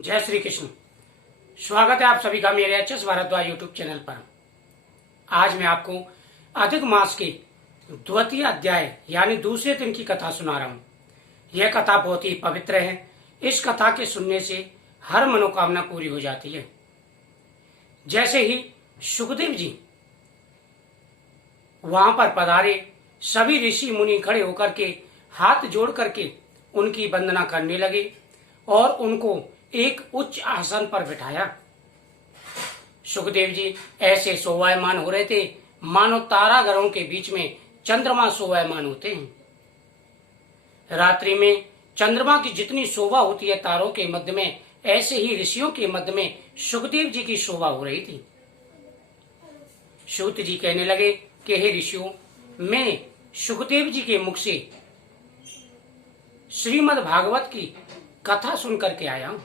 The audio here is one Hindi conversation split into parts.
जय श्री कृष्ण। स्वागत है आप सभी का मेरे H S Bhardwaj YouTube channel पर। आज मैं आपको अधिक मास के द्वितीय अध्याय यानी दूसरे दिन की कथा सुना रहा हूँ। यह कथा बहुत ही पवित्र है। इस कथा के सुनने से हर मनोकामना पूरी हो जाती है। जैसे ही सुखदेव जी वहां पर पधारे, सभी ऋषि मुनि खड़े होकर के हाथ जोड़ करके उनकी वंदना करने लगे और उनको एक उच्च आसन पर बिठाया। सुखदेव जी ऐसे शोभायमान हो रहे थे मानो तारागणों के बीच में चंद्रमा शोभायमान होते हैं। रात्रि में चंद्रमा की जितनी शोभा होती है तारों के मध्य में, ऐसे ही ऋषियों के मध्य में सुखदेव जी की शोभा हो रही थी। सूत जी कहने लगे कि हे ऋषियों, मैं सुखदेव जी के मुख से श्रीमद् भागवत की कथा सुन करके आया हूं।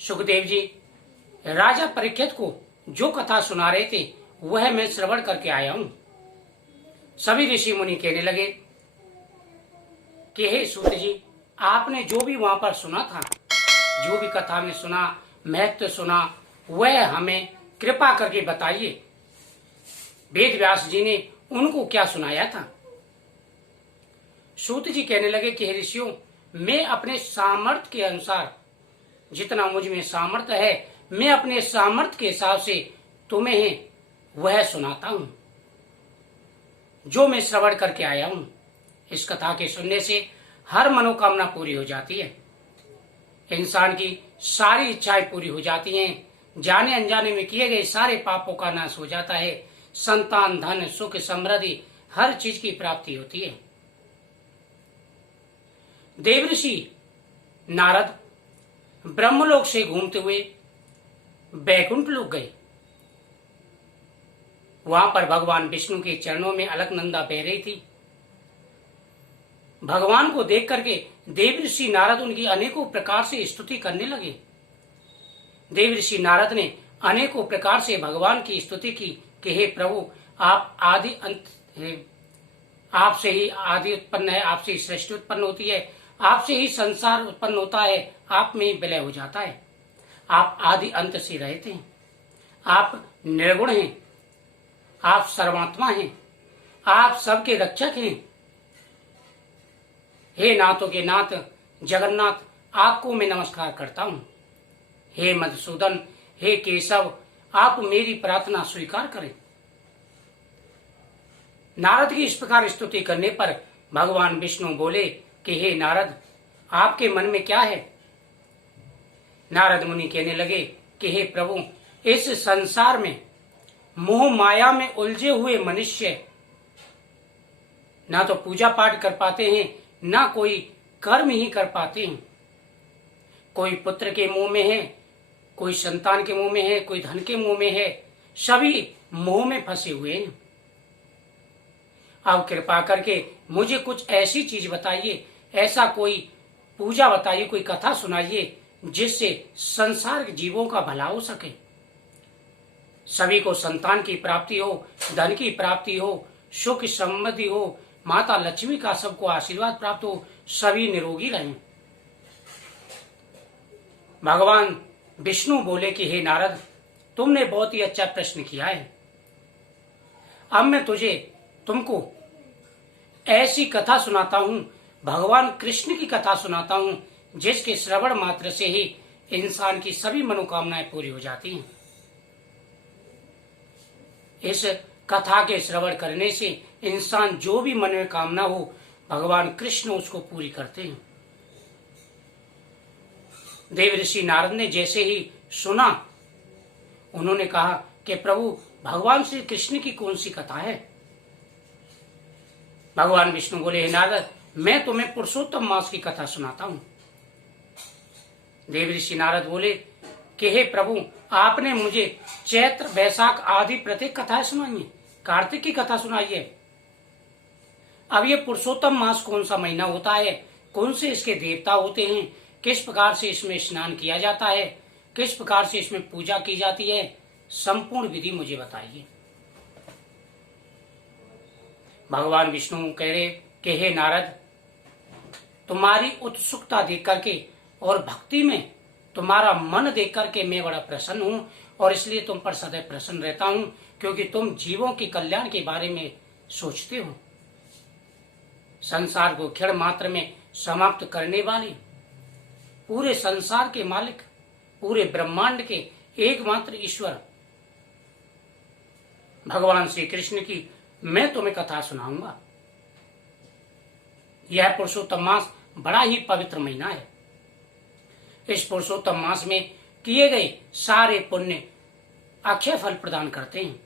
सुखदेव जी राजा परीक्षित को जो कथा सुना रहे थे वह मैं श्रवण करके आया हूं। सभी ऋषि मुनि कहने लगे कि हे सूत जी, आपने जो भी वहां पर सुना था, जो भी कथा में सुना, महत्व सुना, वह हमें कृपा करके बताइए। वेद व्यास जी ने उनको क्या सुनाया था? सूत जी कहने लगे कि हे ऋषियों, मैं अपने सामर्थ्य के अनुसार, जितना मुझ में सामर्थ्य है, मैं अपने सामर्थ्य के हिसाब से तुम्हें वह सुनाता हूं जो मैं श्रवण करके आया हूं। इस कथा के सुनने से हर मनोकामना पूरी हो जाती है। इंसान की सारी इच्छाएं पूरी हो जाती हैं। जाने अनजाने में किए गए सारे पापों का नाश हो जाता है। संतान, धन, सुख, समृद्धि, हर चीज की प्राप्ति होती है। देवऋषि नारद ब्रह्मलोक से घूमते हुए बैकुंठ लोक गए। वहां पर भगवान विष्णु के चरणों में अलकनंदा बह रही थी। भगवान को देख करके देवऋषि नारद उनकी अनेकों प्रकार से स्तुति करने लगे। देवऋषि नारद ने अनेकों प्रकार से भगवान की स्तुति की कि हे प्रभु, आप आदि अंत है, आपसे ही आदि उत्पन्न है, आपसे ही सृष्टि उत्पन्न होती है, आपसे ही संसार उत्पन्न होता है, आप में ही विलय हो जाता है। आप आदि अंत से रहते हैं, आप निर्गुण हैं, आप सर्वात्मा हैं, आप सबके रक्षक हैं। हे नाथों के नाथ जगन्नाथ, आपको मैं नमस्कार करता हूं। हे मधुसूदन, हे केशव, आप मेरी प्रार्थना स्वीकार करें। नारद की इस प्रकार स्तुति करने पर भगवान विष्णु बोले कि हे नारद, आपके मन में क्या है? नारद मुनि कहने लगे कि हे प्रभु, इस संसार में मोह माया में उलझे हुए मनुष्य ना तो पूजा पाठ कर पाते हैं, ना कोई कर्म ही कर पाते हैं। कोई पुत्र के मुंह में है, कोई संतान के मुंह में है, कोई धन के मुंह में है, सभी मोह में फंसे हुए हैं। अब कृपा करके मुझे कुछ ऐसी चीज बताइए, ऐसा कोई पूजा बताइए, कोई कथा सुनाइए जिससे संसार के जीवों का भला हो सके, सभी को संतान की प्राप्ति हो, धन की प्राप्ति हो, सुख समृद्धि हो, माता लक्ष्मी का सबको आशीर्वाद प्राप्त हो, सभी निरोगी रहें। भगवान विष्णु बोले कि हे नारद, तुमने बहुत ही अच्छा प्रश्न किया है। अब मैं तुमको ऐसी कथा सुनाता हूं, भगवान कृष्ण की कथा सुनाता हूं, जिसके श्रवण मात्र से ही इंसान की सभी मनोकामनाएं पूरी हो जाती हैं। इस कथा के श्रवण करने से इंसान जो भी मन में कामना हो, भगवान कृष्ण उसको पूरी करते हैं। देवऋषि नारद ने जैसे ही सुना, उन्होंने कहा कि प्रभु, भगवान श्री कृष्ण की कौन सी कथा है? भगवान विष्णु बोले, हे नारद, मैं तुम्हें पुरुषोत्तम मास की कथा सुनाता हूं। देवऋषि नारद बोले कि हे प्रभु, आपने मुझे चैत्र, वैशाख आदि प्रत्येक कथाएं सुनाई है, कार्तिक की कथा सुनाई है। अब ये पुरुषोत्तम मास कौन सा महीना होता है, कौन से इसके देवता होते हैं, किस प्रकार से इसमें स्नान किया जाता है, किस प्रकार से इसमें पूजा की जाती है, संपूर्ण विधि मुझे बताइए। भगवान विष्णु कह रहे कि हे नारद, तुम्हारी उत्सुकता देख करके और भक्ति में तुम्हारा मन देख करके मैं बड़ा प्रसन्न हूँ और इसलिए तुम पर सदैव प्रसन्न रहता हूँ, क्योंकि तुम जीवों के कल्याण के बारे में सोचते हो। संसार को क्षण मात्र में समाप्त करने वाले, पूरे संसार के मालिक, पूरे ब्रह्मांड के एकमात्र ईश्वर भगवान श्री कृष्ण की मैं तुम्हें कथा सुनाऊंगा। यह पुरुषोत्तम मास बड़ा ही पवित्र महीना है। इस पुरुषोत्तम मास में किए गए सारे पुण्य अक्षय फल प्रदान करते हैं।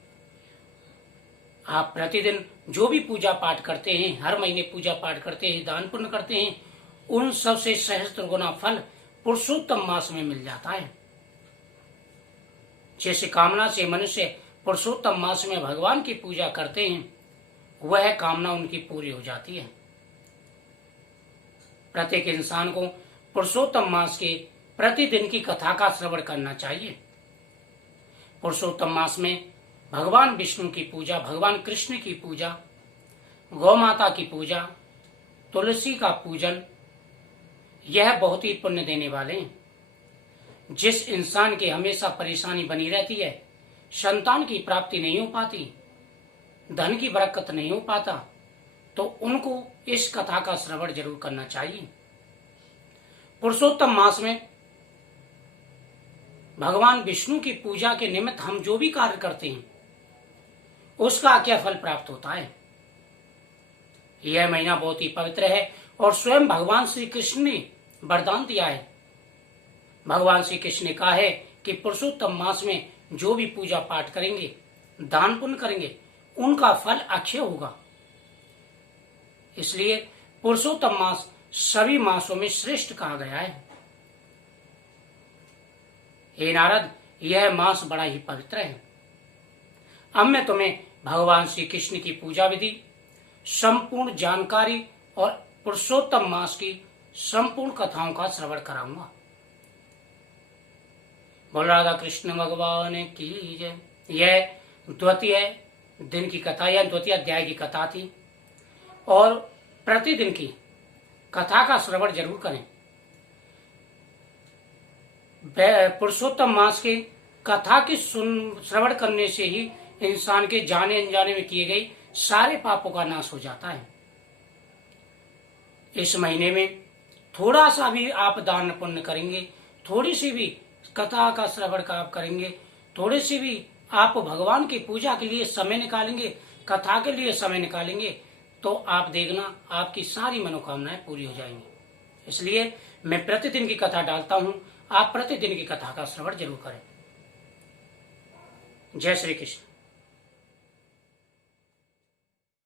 आप प्रतिदिन जो भी पूजा पाठ करते हैं, हर महीने पूजा पाठ करते हैं, दान पुण्य करते हैं, उन सब से सहस्त्र गुना फल पुरुषोत्तम मास में मिल जाता है। जैसे कामना से मनुष्य पुरुषोत्तम मास में भगवान की पूजा करते हैं, वह कामना उनकी पूरी हो जाती है। प्रत्येक इंसान को पुरुषोत्तम मास के प्रतिदिन की कथा का श्रवण करना चाहिए। पुरुषोत्तम मास में भगवान विष्णु की पूजा, भगवान कृष्ण की पूजा, गौ माता की पूजा, तुलसी का पूजन, यह बहुत ही पुण्य देने वाले हैं। जिस इंसान के हमेशा परेशानी बनी रहती है, संतान की प्राप्ति नहीं हो पाती, धन की बरकत नहीं हो पाता, तो उनको इस कथा का श्रवण जरूर करना चाहिए। पुरुषोत्तम मास में भगवान विष्णु की पूजा के निमित्त हम जो भी कार्य करते हैं, उसका क्या फल प्राप्त होता है। यह महीना बहुत ही पवित्र है और स्वयं भगवान श्री कृष्ण ने वरदान दिया है। भगवान श्री कृष्ण ने कहा है कि पुरुषोत्तम मास में जो भी पूजा पाठ करेंगे, दान पुण्य करेंगे, उनका फल अक्षय होगा। इसलिए पुरुषोत्तम मास सभी मासों में श्रेष्ठ कहा गया है। हे नारद, यह मास बड़ा ही पवित्र है। अब मैं तुम्हें भगवान श्री कृष्ण की पूजा विधि, संपूर्ण जानकारी और पुरुषोत्तम मास की संपूर्ण कथाओं का श्रवण कराऊंगा। बोल राधा कृष्ण भगवान की जय। यह द्वितीय दिन की कथा या द्वितीय अध्याय की कथा थी और प्रतिदिन की कथा का श्रवण जरूर करें। पुरुषोत्तम मास की कथा के श्रवण करने से ही इंसान के जाने अनजाने में किए गए सारे पापों का नाश हो जाता है। इस महीने में थोड़ा सा भी आप दान पुण्य करेंगे, थोड़ी सी भी कथा का श्रवण का आप करेंगे, थोड़ी सी भी आप भगवान की पूजा के लिए समय निकालेंगे, कथा के लिए समय निकालेंगे, तो आप देखना आपकी सारी मनोकामनाएं पूरी हो जाएंगी। इसलिए मैं प्रतिदिन की कथा डालता हूं, आप प्रतिदिन की कथा का श्रवण जरूर करें। जय श्री कृष्ण।